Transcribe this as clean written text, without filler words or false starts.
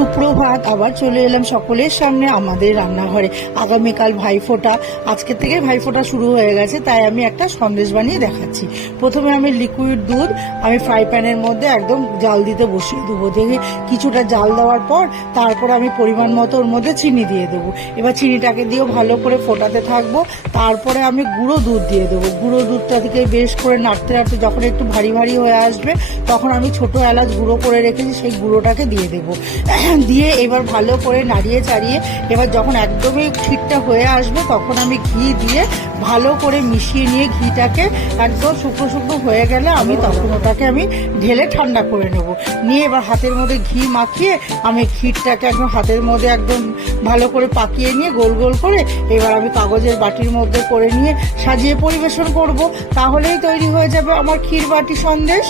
সুপ্রভাত। আবার চলে এলাম সকলের সামনে আমাদের রান্নাঘরে। আগামীকাল ভাইফোঁটা, আজকে থেকে ভাইফোঁটা শুরু হয়ে গেছে, তাই আমি একটা সন্দেশ বানিয়ে দেখাচ্ছি। প্রথমে আমি লিকুইড দুধ আমি ফ্রাই প্যানের মধ্যে একদম জাল দিতে বসিয়ে দেবো। দেখে কিছুটা জাল দেওয়ার পর তারপরে আমি পরিমাণ মতো ওর মধ্যে চিনি দিয়ে দেবো। এবার চিনিটাকে দিয়েও ভালো করে ফোটাতে থাকবো। তারপরে আমি গুঁড়ো দুধ দিয়ে দেবো। গুঁড়ো দুধটা থেকে বেশ করে নাড়তে নাড়তে যখন একটু ভারী ভারী হয়ে আসবে, তখন আমি ছোট এলাচ গুঁড়ো করে রেখেছি, সেই গুঁড়োটাকে দিয়ে দেবো। দিয়ে এবার ভালো করে নাড়িয়ে চাড়িয়ে এবার যখন একদমই ঠিকটা হয়ে আসবে, তখন আমি ঘি দিয়ে ভালো করে মিশিয়ে নিয়ে ঘিটাকে একদম শুকনো শুকনো হয়ে গেলে আমি তখন ওটাকে আমি ঢেলে ঠান্ডা করে নেব। নিয়ে এবার হাতের মধ্যে ঘি মাখিয়ে আমি ক্ষীরটাকে একদম হাতের মধ্যে একদম ভালো করে পাকিয়ে নিয়ে গোল গোল করে এবার আমি কাগজের বাটির মধ্যে করে নিয়ে সাজিয়ে পরিবেশন করব। তাহলেই তৈরি হয়ে যাবে আমার ক্ষীর বাটি সন্দেশ।